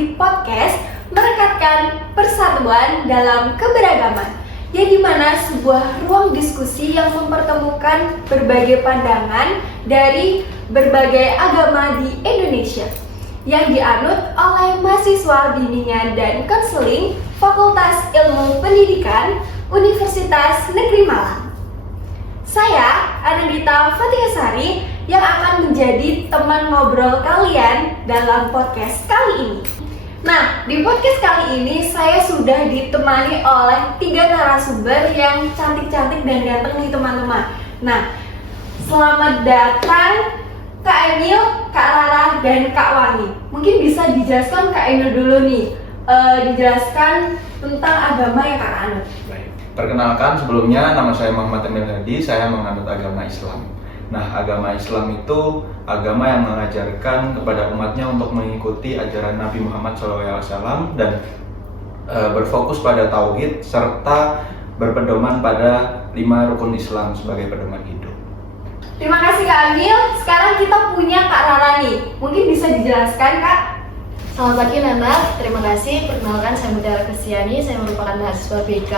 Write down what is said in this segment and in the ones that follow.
di podcast Merekatkan Persatuan dalam Keberagaman, yang dimana sebuah ruang diskusi yang mempertemukan berbagai pandangan dari berbagai agama di Indonesia, yang dianut oleh mahasiswa bimbingan dan konseling Fakultas Ilmu Pendidikan Universitas Negeri Malang. Saya, Anandita Fatikasari, yang akan menjadi teman ngobrol kalian dalam podcast kali ini. Nah, di podcast kali ini saya sudah ditemani oleh 3 narasumber yang cantik-cantik dan ganteng nih teman-teman. Nah, selamat datang Kak Emil, Kak Rara, dan Kak Wangi. Mungkin bisa dijelaskan Kak Emil dulu nih, dijelaskan tentang agama yang Kak anut. Baik. Perkenalkan, sebelumnya nama saya Muhammad Emil Hadi, saya menganut agama Islam. Nah, agama Islam itu agama yang mengajarkan kepada umatnya untuk mengikuti ajaran Nabi Muhammad SAW dan berfokus pada tauhid serta berpedoman pada 5 rukun Islam sebagai pedoman hidup. Terima kasih Kak Emil. Sekarang kita punya Kak Rara nih. Mungkin bisa dijelaskan Kak? Selamat pagi Nana, terima kasih. Perkenalkan, saya Mutiara Kristiani, saya merupakan mahasiswa BK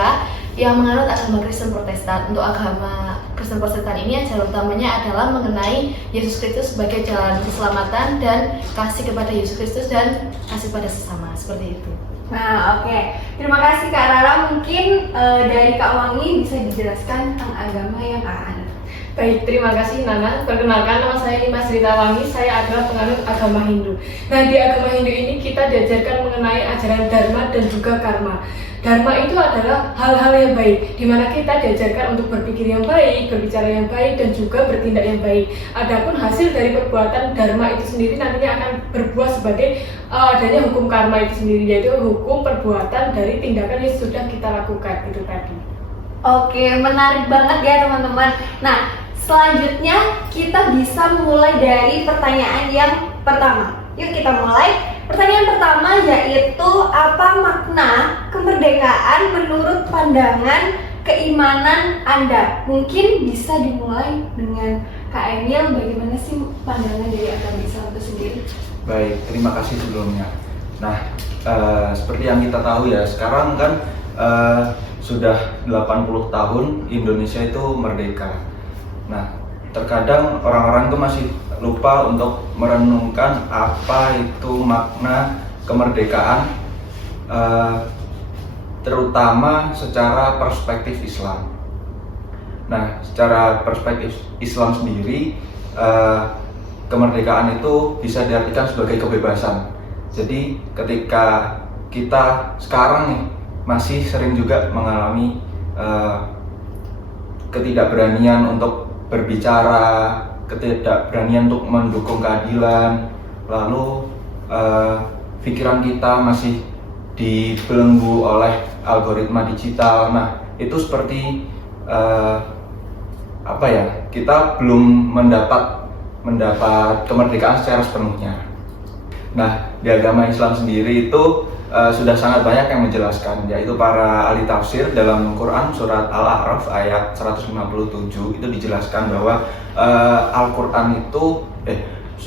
yang menganut agama Kristen Protestan. Untuk agama Kristen Protestan ini ajaran utamanya adalah mengenai Yesus Kristus sebagai jalan keselamatan dan kasih kepada Yesus Kristus dan kasih pada sesama, seperti itu. Nah, oke. Terima kasih Kak Rara. Mungkin dari Kak Wangi bisa dijelaskan tentang agama yang Kak anut. Baik, terima kasih Nana. Perkenalkan, nama saya Nimas Rita Wangi, saya adalah penganut agama Hindu. Nah, di agama Hindu ini kita diajarkan mengenai ajaran Dharma dan juga Karma. Dharma itu adalah hal-hal yang baik, di mana kita diajarkan untuk berpikir yang baik, berbicara yang baik, dan juga bertindak yang baik. Adapun hasil dari perbuatan Dharma itu sendiri nantinya akan berbuah sebagai adanya hukum karma itu sendiri, yaitu hukum perbuatan dari tindakan yang sudah kita lakukan, itu tadi. Oke, menarik banget ya teman-teman. Nah, selanjutnya kita bisa mulai dari pertanyaan yang pertama. Yuk kita mulai. Pertanyaan pertama yaitu, apa makna kemerdekaan menurut pandangan keimanan Anda? Mungkin bisa dimulai dengan Kak Emil, bagaimana sih pandangan dari agama Islam itu sendiri? Baik, terima kasih sebelumnya. Nah, seperti yang kita tahu ya, sekarang kan sudah 80 tahun Indonesia itu merdeka. Nah, terkadang orang-orang itu masih lupa untuk merenungkan apa itu makna kemerdekaan, terutama secara perspektif Islam. Nah, secara perspektif Islam sendiri, kemerdekaan itu bisa diartikan sebagai kebebasan. Jadi ketika kita sekarang nih masih sering juga mengalami ketidakberanian untuk berbicara, ketidakberanian untuk mendukung keadilan, lalu pikiran kita masih dibelenggu oleh algoritma digital. Nah, itu seperti kita belum mendapat kemerdekaan secara sepenuhnya. Nah, di agama Islam sendiri itu sudah sangat banyak yang menjelaskan, yaitu para ahli tafsir dalam Quran surat Al-A'raf ayat 157 itu dijelaskan bahwa Al-Quran itu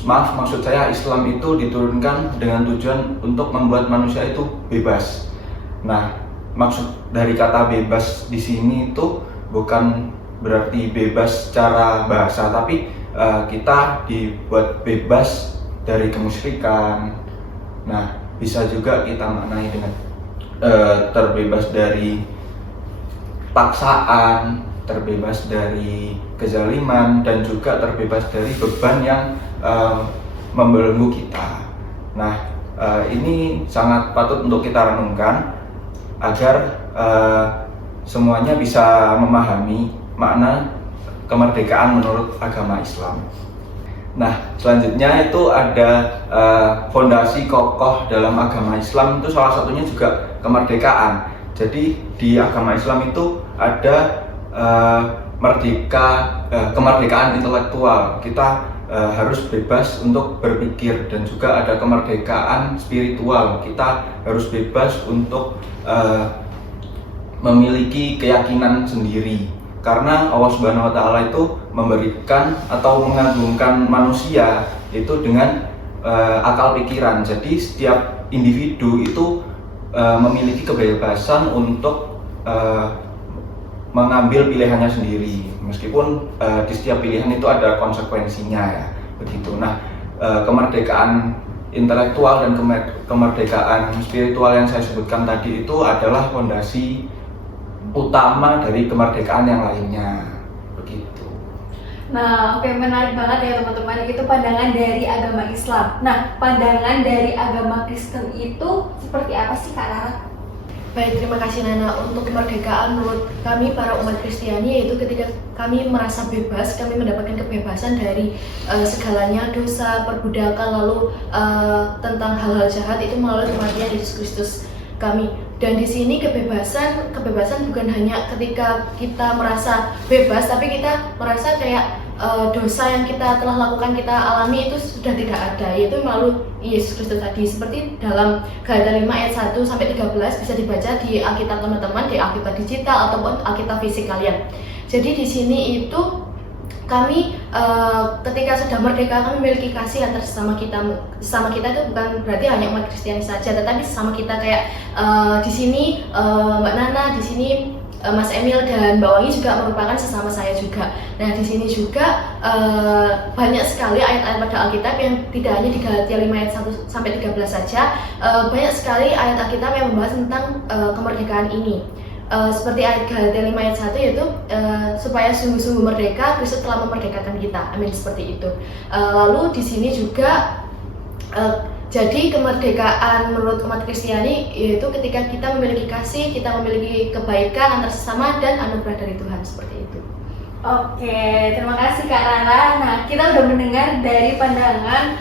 maksud saya Islam itu diturunkan dengan tujuan untuk membuat manusia itu bebas. Nah, maksud dari kata bebas di sini itu bukan berarti bebas secara bahasa, tapi kita dibuat bebas dari kemusyrikan. Nah, bisa juga kita maknai dengan terbebas dari paksaan, terbebas dari kezaliman, dan juga terbebas dari beban yang membelenggu kita. Nah, ini sangat patut untuk kita renungkan agar semuanya bisa memahami makna kemerdekaan menurut agama Islam. Nah, selanjutnya itu ada fondasi kokoh dalam agama Islam, itu salah satunya juga kemerdekaan. Jadi di agama Islam itu ada kemerdekaan intelektual. Kita harus bebas untuk berpikir, dan juga ada kemerdekaan spiritual. Kita harus bebas untuk memiliki keyakinan sendiri. Karena Allah Subhanahu wa Ta'ala itu memberikan atau mengagungkan manusia itu dengan akal pikiran. Jadi setiap individu itu memiliki kebebasan untuk mengambil pilihannya sendiri, meskipun di setiap pilihan itu ada konsekuensinya ya, begitu. Nah, kemerdekaan intelektual dan kemerdekaan spiritual yang saya sebutkan tadi itu adalah fondasi utama dari kemerdekaan yang lainnya, begitu. Nah, oke, menarik banget ya teman-teman. Itu pandangan dari agama Islam. Nah, pandangan dari agama Kristen itu seperti apa sih, Kak Rara? Baik, terima kasih Nana. Untuk kemerdekaan menurut kami para umat Kristiani yaitu ketika kami merasa bebas, kami mendapatkan kebebasan dari segalanya, dosa, perbudakan, lalu tentang hal-hal jahat itu melalui kematian Yesus Kristus kami. Dan di sini kebebasan bukan hanya ketika kita merasa bebas, tapi kita merasa kayak dosa yang kita telah lakukan, kita alami itu sudah tidak ada, yaitu melalui Yesus Kristus tadi. Seperti dalam Galatia 5 ayat 1 sampai 13 bisa dibaca di Alkitab teman-teman, di Alkitab digital ataupun Alkitab fisik kalian. Jadi di sini itu kami ketika sudah merdeka, kami memiliki kasih antar sesama kita. Sesama kita itu bukan berarti hanya umat Kristiani saja, tetapi sesama kita kayak di sini Mbak Nana, di sini Mas Emil dan Mbak Wangi juga merupakan sesama saya juga. Nah, di sini juga banyak sekali ayat-ayat pada Alkitab yang tidak hanya di Galatia 5 ayat 1 sampai 13 saja, banyak sekali ayat Alkitab yang membahas tentang kemerdekaan ini. Seperti ayat Galatia 5 ayat 1 yaitu supaya sungguh-sungguh merdeka, Kristus telah memerdekakan kita. Amin, seperti itu. Lalu di sini juga jadi kemerdekaan menurut umat Kristiani yaitu ketika kita memiliki kasih, kita memiliki kebaikan antar sesama dan anugerah dari Tuhan, seperti itu. Oke, terima kasih Kak Rara. Nah, kita udah mendengar dari pandangan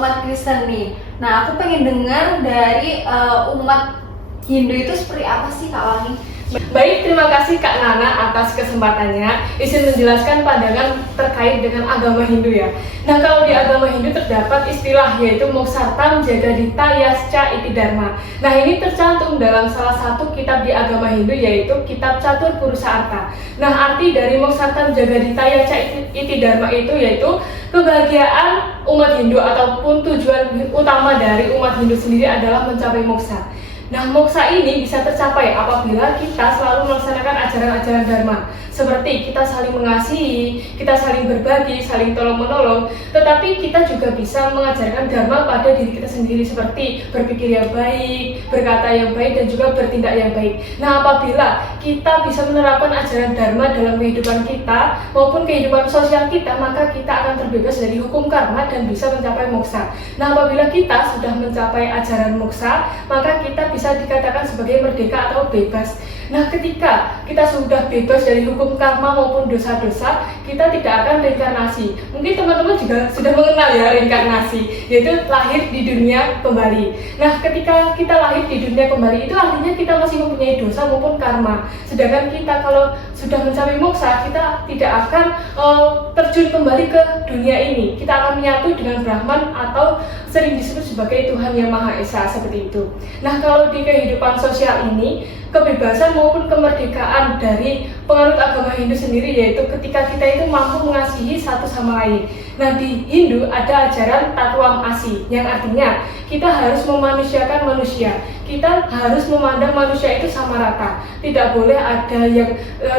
umat Kristen nih. Nah, aku pengen dengar dari umat Hindu itu seperti apa sih, Kak Wangi? Baik, terima kasih Kak Nana atas kesempatannya. Izin menjelaskan pandangan terkait dengan agama Hindu ya. Nah, kalau di agama Hindu terdapat istilah yaitu Moksartam Jagadita Yasca Iti Dharma. Nah, ini tercantum dalam salah satu kitab di agama Hindu yaitu kitab Catur Purusa Arta. Nah, arti dari Moksartam Jagadita Yasca Iti Dharma itu yaitu kebahagiaan umat Hindu ataupun tujuan utama dari umat Hindu sendiri adalah mencapai moksa. Nah, moksa ini bisa tercapai apabila kita selalu melaksanakan ajaran-ajaran Dharma. Seperti kita saling mengasihi, kita saling berbagi, saling tolong-menolong. Tetapi kita juga bisa mengajarkan Dharma pada diri kita sendiri seperti berpikir yang baik, berkata yang baik, dan juga bertindak yang baik. Nah, apabila kita bisa menerapkan ajaran Dharma dalam kehidupan kita maupun kehidupan sosial kita, maka kita akan terbebas dari hukum karma dan bisa mencapai moksa. Nah, apabila kita sudah mencapai ajaran moksa, maka kita bisa dikatakan sebagai merdeka atau bebas. Nah, ketika kita sudah bebas dari hukum karma maupun dosa-dosa, kita tidak akan reinkarnasi. Mungkin teman-teman juga sudah mengenal ya reinkarnasi, yaitu lahir di dunia kembali. Nah, ketika kita lahir di dunia kembali itu artinya kita masih mempunyai dosa maupun karma. Sedangkan kita kalau sudah mencapai moksa, kita tidak akan terjun kembali ke dunia ini. Kita akan menyatu dengan Brahman atau sering disebut sebagai Tuhan Yang Maha Esa, seperti itu. Nah, kalau di kehidupan sosial ini, kebebasan maupun kemerdekaan dari penganut agama Hindu sendiri yaitu ketika kita itu mampu mengasihi satu sama lain. Nah, di Hindu ada ajaran Tatwam Asi yang artinya kita harus memanusiakan manusia. Kita harus memandang manusia itu sama rata. Tidak boleh ada yang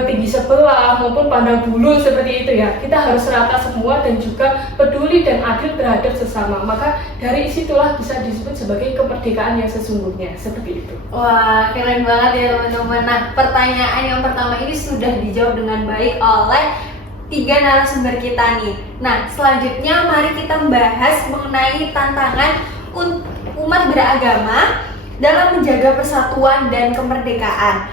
tinggi sebelah maupun pandang bulu seperti itu ya. Kita harus rata semua dan juga peduli dan adil terhadap sesama. Maka dari situlah bisa disebut sebagai kemerdekaan yang sesungguhnya, seperti itu. Wah, keren banget ya teman-teman. Nah, pertanyaan yang pertama ini sudah dijawab dengan baik oleh 3 narasumber kita nih. Nah, selanjutnya mari kita membahas mengenai tantangan umat beragama dalam menjaga persatuan dan kemerdekaan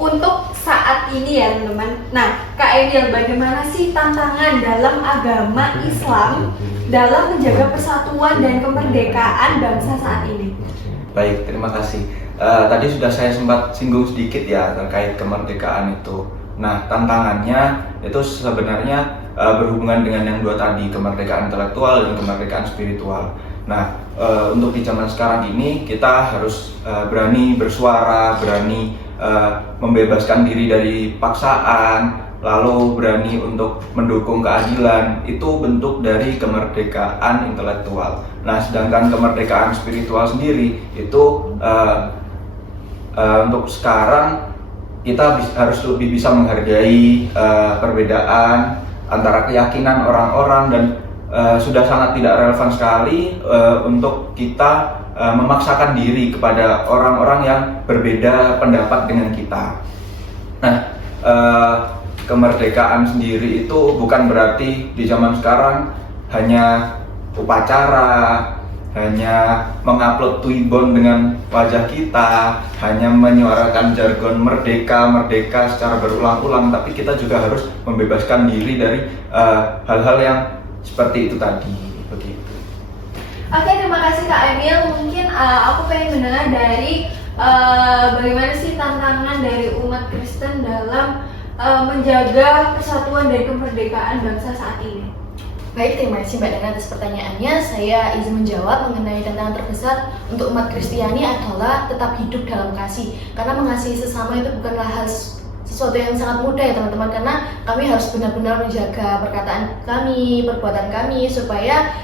untuk saat ini ya teman-teman. Nah, Kak Emil, bagaimana sih tantangan dalam agama Islam dalam menjaga persatuan dan kemerdekaan bangsa saat ini? Baik, terima kasih. Tadi sudah saya sempat singgung sedikit ya terkait kemerdekaan itu. Nah, tantangannya itu sebenarnya berhubungan dengan yang dua tadi, kemerdekaan intelektual dan kemerdekaan spiritual. Nah, untuk di zaman sekarang ini kita harus berani bersuara, berani membebaskan diri dari paksaan, lalu berani untuk mendukung keadilan, itu bentuk dari kemerdekaan intelektual. Nah, sedangkan kemerdekaan spiritual sendiri itu untuk sekarang kita harus lebih bisa menghargai perbedaan antara keyakinan orang-orang, dan sudah sangat tidak relevan sekali untuk kita memaksakan diri kepada orang-orang yang berbeda pendapat dengan kita. Nah, kemerdekaan sendiri itu bukan berarti di zaman sekarang hanya upacara, hanya mengupload Twibbon dengan wajah kita, hanya menyuarakan jargon merdeka secara berulang-ulang, tapi kita juga harus membebaskan diri dari hal-hal yang seperti itu tadi, begitu. Oke, terima kasih Kak Emil. Mungkin aku pengen mendengar dari bagaimana sih tantangan dari umat Kristen dalam menjaga persatuan dan kemerdekaan bangsa saat ini. Baik, terima kasih Mbak Dana atas pertanyaannya. Saya izin menjawab mengenai tantangan terbesar untuk umat Kristiani adalah tetap hidup dalam kasih. Karena mengasihi sesama itu bukanlah hal sesuatu yang sangat mudah ya teman-teman, karena kami harus benar-benar menjaga perkataan kami, perbuatan kami, supaya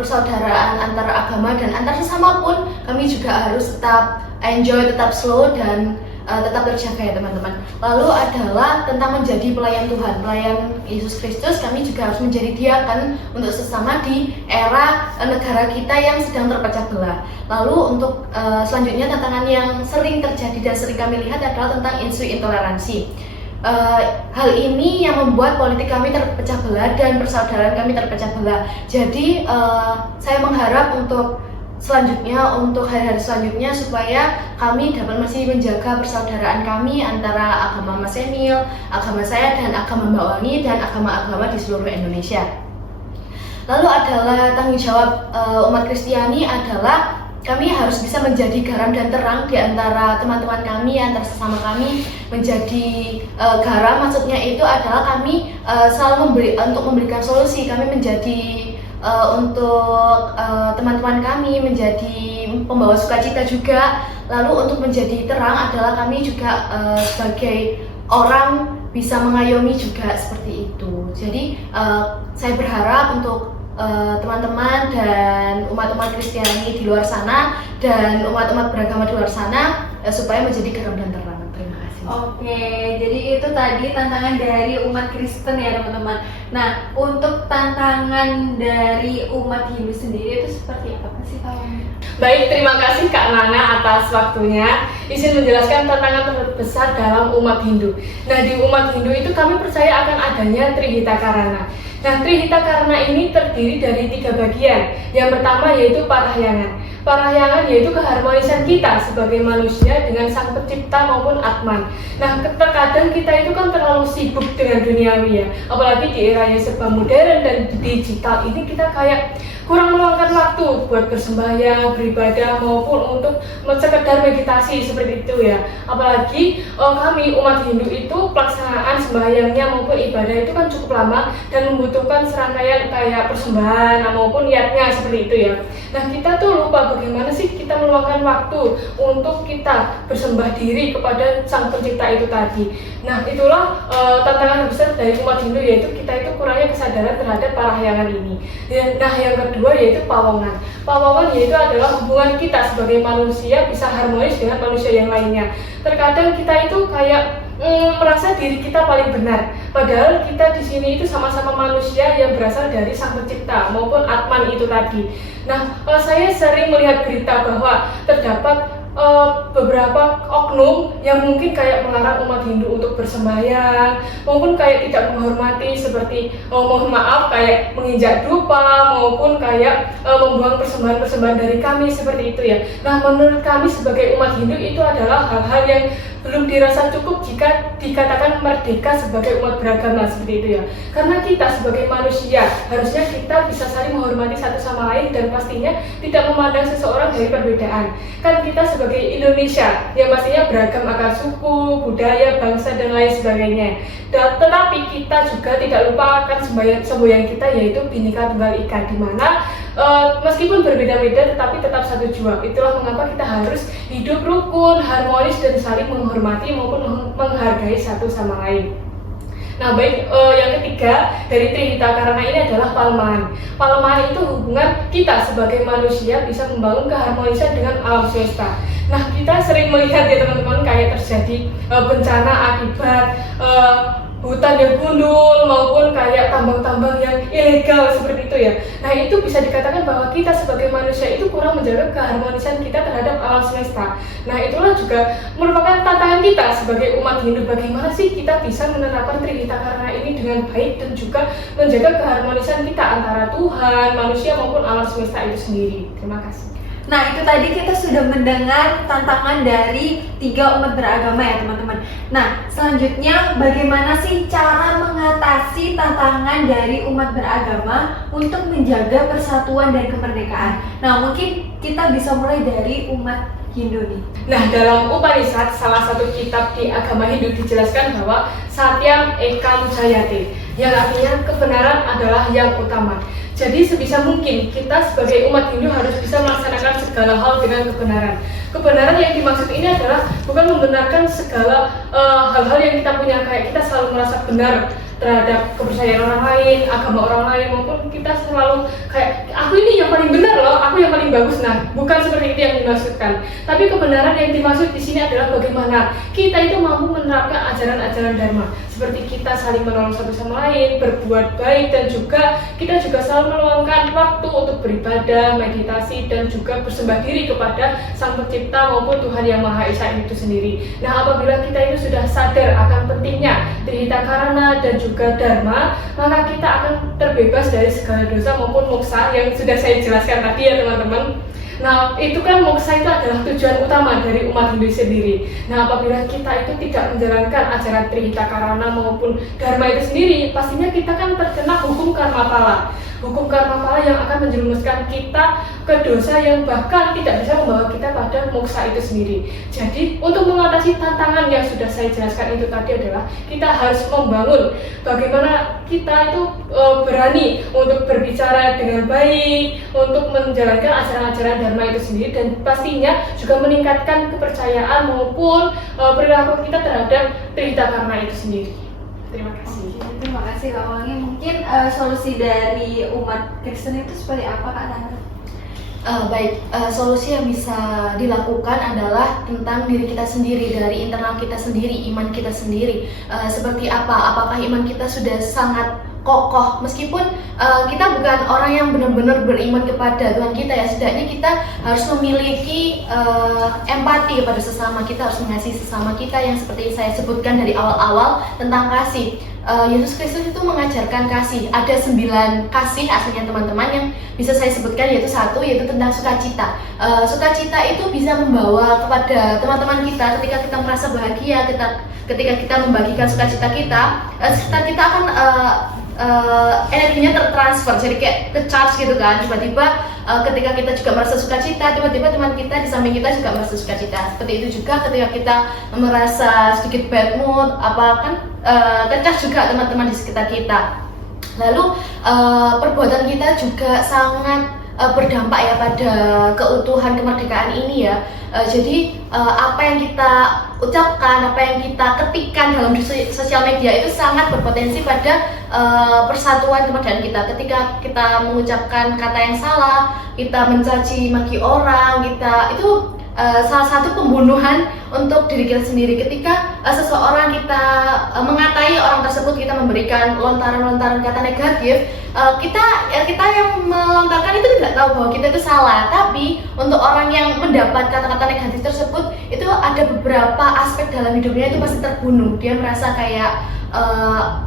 persaudaraan antar agama dan antar sesama pun kami juga harus tetap enjoy, tetap slow, dan tetap terjaga ya teman-teman. Lalu adalah tentang menjadi pelayan Tuhan, pelayan Yesus Kristus. Kami juga harus menjadi diaken untuk sesama di era negara kita yang sedang terpecah belah. Lalu untuk selanjutnya tantangan yang sering terjadi dan sering kami lihat adalah tentang isu intoleransi. Hal ini yang membuat politik kami terpecah belah dan persaudaraan kami terpecah belah. Jadi saya mengharap untuk hari-hari selanjutnya supaya kami dapat masih menjaga persaudaraan kami antara agama Mas Emil, agama saya, dan agama Mbak Wangi, dan agama-agama di seluruh Indonesia. Lalu adalah tanggung jawab umat Kristiani adalah kami harus bisa menjadi garam dan terang di antara teman-teman kami, antar sesama kami. Menjadi garam maksudnya itu adalah kami selalu memberikan solusi. Kami menjadi untuk teman-teman kami, menjadi pembawa sukacita juga. Lalu untuk menjadi terang adalah kami juga sebagai orang bisa mengayomi juga, seperti itu. Jadi saya berharap untuk teman-teman dan umat-umat Kristiani di luar sana dan umat-umat beragama di luar sana supaya menjadi garam dan terang. Terima kasih. Oke, jadi itu tadi tantangan dari umat Kristen ya teman-teman. Nah, untuk tantangan dari umat Hindu sendiri itu seperti apa sih kawan? Baik, terima kasih Kak Nana atas waktunya. Izin menjelaskan tantangan terbesar dalam umat Hindu. Nah, di umat Hindu itu kami percaya akan adanya Trihita Karana. Nah, Trihita Karana ini terdiri dari 3 bagian. Yang pertama yaitu Parahyangan. Parahyangan yaitu keharmonisan kita sebagai manusia dengan Sang Pencipta maupun Atman. Nah, terkadang kita itu kan terlalu sibuk dengan duniawi ya. Apalagi di era yang serba modern dan digital ini, kita kayak kurang meluangkan waktu buat bersembahyang, beribadah, maupun untuk sekedar meditasi seperti itu ya. Apalagi kami umat Hindu itu pelaksanaan sembahyangnya maupun ibadah itu kan cukup lama dan membutuhkan serangkaian kayak persembahan maupun niatnya seperti itu ya. Nah, kita tuh lupa bagaimana sih kita meluangkan waktu untuk kita bersembah diri kepada Sang Pencipta itu tadi. Nah, itulah tantangan besar dari umat Hindu, yaitu kita itu kurangnya kesadaran terhadap parahyangan ini. Nah, yang kedua yaitu pawongan. Pawongan yaitu adalah hubungan kita sebagai manusia bisa harmonis dengan manusia yang lainnya. Terkadang kita itu kayak merasa diri kita paling benar, padahal kita di sini itu sama-sama manusia yang berasal dari Sang Pencipta maupun Atman itu tadi. Nah, saya sering melihat berita bahwa terdapat beberapa oknum yang mungkin kayak melarang umat Hindu untuk bersembahyang, maupun kayak tidak menghormati, seperti mohon maaf kayak menginjak dupa, maupun kayak membuang persembahan-persembahan dari kami seperti itu ya. Nah, menurut kami sebagai umat Hindu itu adalah hal-hal yang belum dirasa cukup jika dikatakan merdeka sebagai umat beragama seperti itu ya. Karena kita sebagai manusia harusnya kita bisa saling menghormati satu sama lain dan pastinya tidak memandang seseorang dari perbedaan. Kan kita sebagai Indonesia yang pastinya beragam akar suku, budaya, bangsa dan lain sebagainya. Tetapi kita juga tidak lupa akan semboyan kita, yaitu Bhinneka Tunggal Ika, di mana meskipun berbeda-beda tetapi tetap satu jua. Itulah mengapa kita harus hidup rukun, harmonis dan saling menghormati maupun menghargai satu sama lain. Nah, baik yang ketiga dari Trihita Karana ini adalah Palemahan. Palemahan itu hubungan kita sebagai manusia bisa membangun keharmonisan dengan alam semesta. Nah, kita sering melihat ya teman-teman kayak terjadi bencana akibat hutan yang gundul maupun kayak tambang-tambang yang ilegal seperti itu ya. Nah, itu bisa dikatakan bahwa kita sebagai manusia itu kurang menjaga keharmonisan kita terhadap alam semesta. Nah, itulah juga merupakan tantangan kita sebagai umat Hindu, bagaimana sih kita bisa menerapkan Trihita Karana ini dengan baik dan juga menjaga keharmonisan kita antara Tuhan, manusia maupun alam semesta itu sendiri. Terima kasih. Nah, itu tadi kita sudah mendengar tantangan dari 3 umat beragama ya teman-teman. Nah, selanjutnya bagaimana sih cara mengatasi tantangan dari umat beragama untuk menjaga persatuan dan kemerdekaan? Nah, mungkin kita bisa mulai dari umat Hindu nih. Nah, dalam Upanishad, salah satu kitab di agama Hindu dijelaskan bahwa Satyam Ekam Jayate, yang artinya kebenaran adalah yang utama. Jadi sebisa mungkin kita sebagai umat Hindu harus bisa melaksanakan segala hal dengan kebenaran. Kebenaran yang dimaksud ini adalah bukan membenarkan segala hal-hal yang kita punya, kayak kita selalu merasa benar terhadap kepercayaan orang lain, agama orang lain, maupun kita selalu kayak aku ini yang paling benar loh, aku yang paling bagus. Nah, bukan seperti itu yang dimaksudkan. Tapi kebenaran yang dimaksud di sini adalah bagaimana kita itu mampu menerapkan ajaran-ajaran Dharma, seperti kita saling menolong satu sama lain, berbuat baik, dan juga kita juga selalu meluangkan waktu untuk beribadah, meditasi, dan juga bersembah diri kepada Sang Pencipta maupun Tuhan Yang Maha Esa itu sendiri. Nah, apabila kita itu sudah sadar akan pentingnya Trihita Karana dan juga Dharma, maka kita akan terbebas dari segala dosa maupun moksa yang sudah saya jelaskan tadi ya teman-teman. Nah, itu kan moksa itu adalah tujuan utama dari umat Hindu sendiri. Nah, apabila kita itu tidak menjalankan ajaran Trihita Karana maupun Dharma itu sendiri, pastinya kita kan terkena hukum karma pala. Hukum karma pala yang akan menjerumuskan kita ke dosa yang bahkan tidak bisa membawa kita pada moksa itu sendiri. Jadi, untuk mengatasi tantangan yang sudah saya jelaskan itu tadi adalah kita harus membangun bagaimana kita itu berani untuk berbicara dengan baik, untuk menjalankan ajaran-ajaran Dharma itu sendiri, dan pastinya juga meningkatkan kepercayaan maupun perilaku kita terhadap Trihita Karana itu sendiri. Terima kasih. Terima kasih Kak Wangi. Mungkin solusi dari umat Kristen itu seperti apa Kak Nana? Baik, solusi yang bisa dilakukan adalah tentang diri kita sendiri, dari internal kita sendiri, iman kita sendiri. Seperti apa? Apakah iman kita sudah sangat kokoh, meskipun kita bukan orang yang benar-benar beriman kepada Tuhan kita ya, setidaknya kita harus memiliki empati kepada sesama kita, harus mengasihi sesama kita yang seperti saya sebutkan dari awal-awal tentang kasih. Yesus Kristus itu mengajarkan kasih. Ada 9 kasih aslinya teman-teman yang bisa saya sebutkan, yaitu 1 yaitu tentang sukacita. Sukacita itu bisa membawa kepada teman-teman kita ketika kita merasa bahagia, ketika kita membagikan sukacita kita akan energinya tertransfer, jadi kayak ke charge gitu kan. Tiba-tiba ketika kita juga merasa sukacita, tiba-tiba teman kita di samping kita juga merasa sukacita. Seperti itu juga ketika kita merasa sedikit bad mood, tercas juga teman-teman di sekitar kita. Lalu perbuatan kita juga sangat berdampak ya pada keutuhan kemerdekaan ini ya. Jadi apa yang kita ucapkan, apa yang kita ketikkan dalam sosial media itu sangat berpotensi pada persatuan kemerdekaan kita. Ketika kita mengucapkan kata yang salah, kita mencaci maki orang, kita itu salah satu pembunuhan untuk diri kita sendiri. Ketika seseorang kita mengatai orang tersebut, kita memberikan lontaran-lontaran kata negatif, kita yang melontarkan itu tidak tahu bahwa kita itu salah. Tapi untuk orang yang mendapat kata-kata negatif tersebut, itu ada beberapa aspek dalam hidupnya itu pasti terbunuh. Dia merasa kayak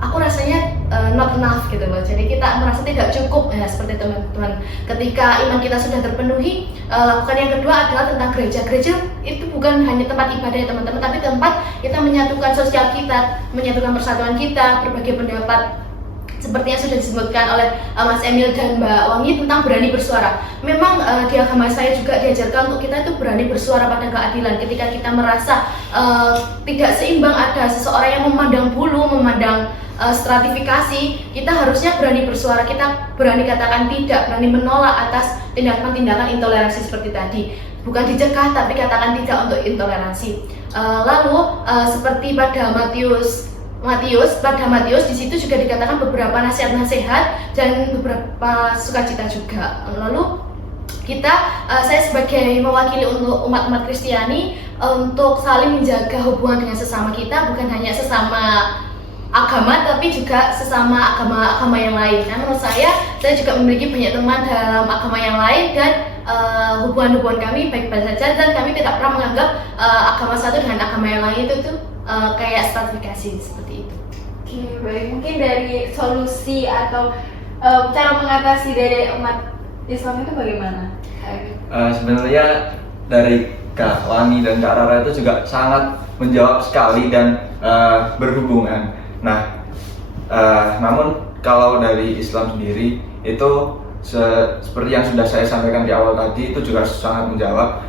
aku rasanya not enough gitu loh. Jadi kita merasa tidak cukup ya, seperti teman-teman. Ketika iman kita sudah terpenuhi, lakukan yang kedua adalah tentang gereja. Gereja itu bukan hanya tempat ibadah ya teman-teman, tapi tempat kita menyatukan sosial kita, menyatukan persatuan kita, berbagai pendapat. Seperti yang sudah disebutkan oleh Mas Emil dan Mbak Wangi tentang berani bersuara. Memang di agama saya juga diajarkan untuk kita itu berani bersuara pada keadilan. Ketika kita merasa tidak seimbang, ada seseorang yang memandang bulu, memandang stratifikasi, kita harusnya berani bersuara. Kita berani katakan tidak, berani menolak atas tindakan-tindakan intoleransi seperti tadi. Bukan dicegah, tapi katakan tidak untuk intoleransi. Lalu seperti pada Matius pada Matius di situ juga dikatakan beberapa nasihat-nasihat dan beberapa sukacita juga. Lalu saya sebagai mewakili untuk umat-umat Kristiani untuk saling menjaga hubungan dengan sesama kita, bukan hanya sesama agama tapi juga sesama agama yang lain. Karena menurut saya juga memiliki banyak teman dalam agama yang lain dan hubungan kami baik-baik saja dan kami tidak pernah menganggap agama satu dengan agama yang lain itu kayak stratifikasi seperti itu. Oke, baik. Mungkin dari solusi atau cara mengatasi dari umat Islam itu bagaimana? Sebenarnya dari Kak Wani dan Kak Rara itu juga sangat menjawab sekali dan berhubungan. Nah, namun kalau dari Islam sendiri itu seperti yang sudah saya sampaikan di awal tadi itu juga sangat menjawab.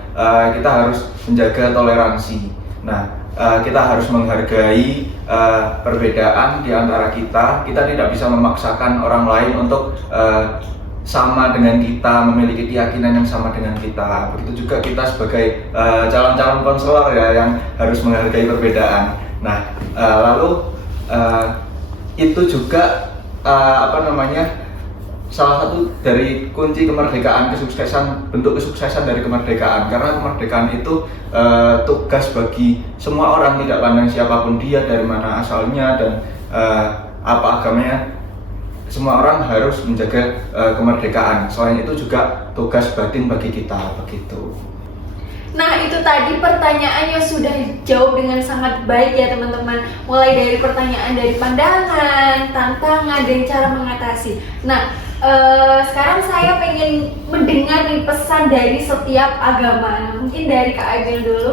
Kita harus menjaga toleransi. Nah, kita harus menghargai perbedaan di antara kita. Kita tidak bisa memaksakan orang lain untuk sama dengan kita, memiliki keyakinan yang sama dengan kita. Begitu juga kita sebagai calon-calon konselor ya yang harus menghargai perbedaan. Nah, lalu itu juga salah satu dari kunci kemerdekaan, bentuk kesuksesan dari kemerdekaan. Karena kemerdekaan itu tugas bagi semua orang, tidak pandang siapapun dia, dari mana asalnya dan apa agamanya. Semua orang harus menjaga kemerdekaan. Selain itu juga tugas batin bagi kita, begitu. Nah, itu tadi pertanyaannya sudah dijawab dengan sangat baik ya teman-teman. Mulai dari pertanyaan dari pandangan, tantangan, dan cara mengatasi. Nah, sekarang saya pengen mendengar nih pesan dari setiap agama. Nah, mungkin dari Kak Agil dulu.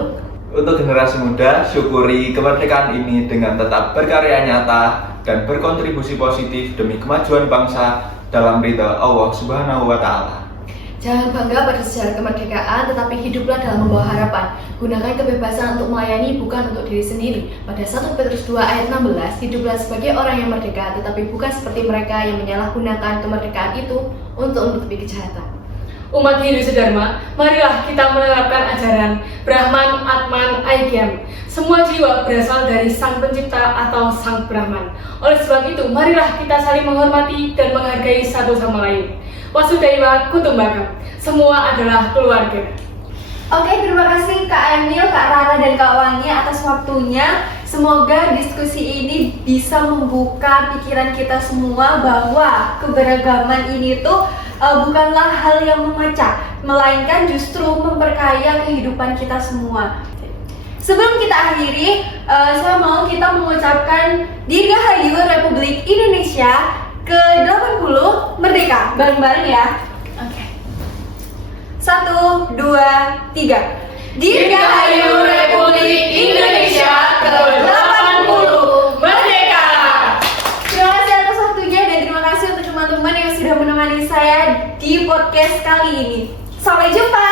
Untuk generasi muda, syukuri kemerdekaan ini dengan tetap berkarya nyata dan berkontribusi positif demi kemajuan bangsa dalam ridha Allah Subhanahu wa Ta'ala. Jangan bangga pada sejarah kemerdekaan, tetapi hiduplah dalam membawa harapan. Gunakan kebebasan untuk melayani, bukan untuk diri sendiri. Pada 1 Petrus 2 ayat 16, hiduplah sebagai orang yang merdeka, tetapi bukan seperti mereka yang menyalahgunakan kemerdekaan itu untuk menutupi kejahatan. Umat Hindu Sedharma, marilah kita menerapkan ajaran Brahman, Atman, Aikyam. Semua jiwa berasal dari Sang Pencipta atau Sang Brahman. Oleh sebab itu, marilah kita saling menghormati dan menghargai satu sama lain. Wasudhaiwa Kutumbakam, semua adalah keluarga. Oke, terima kasih Kak Emil, Kak Rara, dan Kak Wangi atas waktunya. Semoga diskusi ini bisa membuka pikiran kita semua bahwa keberagaman ini tuh bukanlah hal yang memecah, melainkan justru memperkaya kehidupan kita semua. Sebelum kita akhiri, saya mau kita mengucapkan Dirgahayu Republik Indonesia ke-80 Merdeka. Bareng-bareng ya. Oke. 1, 2, 3. Dirgahayu Republik Indonesia ke-80 Merdeka. Terima kasih atas waktunya dan terima kasih untuk teman-teman yang sudah menemani saya di podcast kali ini. Sampai jumpa.